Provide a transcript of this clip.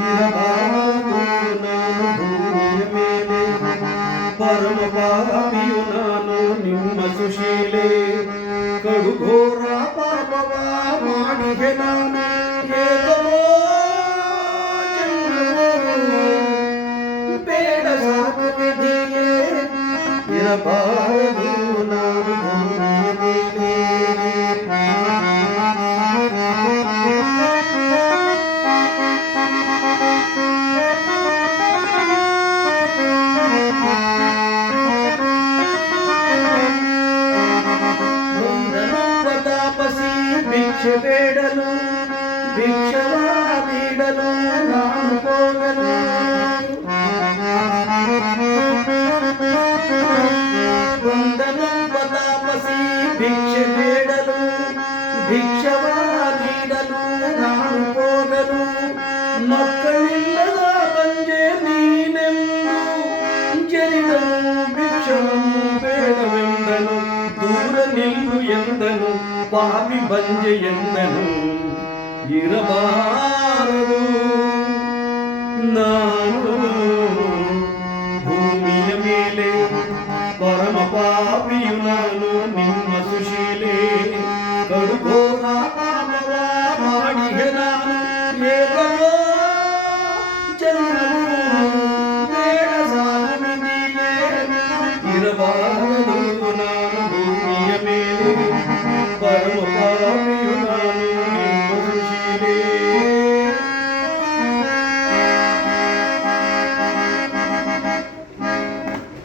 ಇರಬಾರದು ನಾನು ಭೂಮಿಯ ಮೇಲೆ ಪರಮ ಪಾಪಿಯು ನಾನು ನಿಮ್ಮ ಸುಶೀಲೆ ಕಡುಘೋರ ಪಾಪವ ಮಾಡಿದೆ ನಾನು ಏಕವೋ ಜನ್ಮವು ಬೇಡ ಸಾಕು ವಿಧಿಯೇ ಇರಬಾರದು భిక్ష వేడలు భిక్షవా నీడలు నానుకోగలు కుండలు పదాపసి భిక్ష వేడలు భిక్షవా నీడలు ನಿಲ್ಲು ಎಂದನು, ಪಾಪಿ ಬಂಜೆ ಎಂದನು ಇರಬಾರದು. ನಾನು ಭೂಮಿಯ ಮೇಲೆ ಪರಮ ಪಾಪಿಯು ನಾನು, ನಿಮ್ಮ ಸುಶೀಲೆ. ಕಡುಗೋರ ಮಾಡಿಗೆ ನಾನು, ಏಕವೋ ಜನರು, ಬೇಡ ಸಾಲ ಇರಬಾರದು.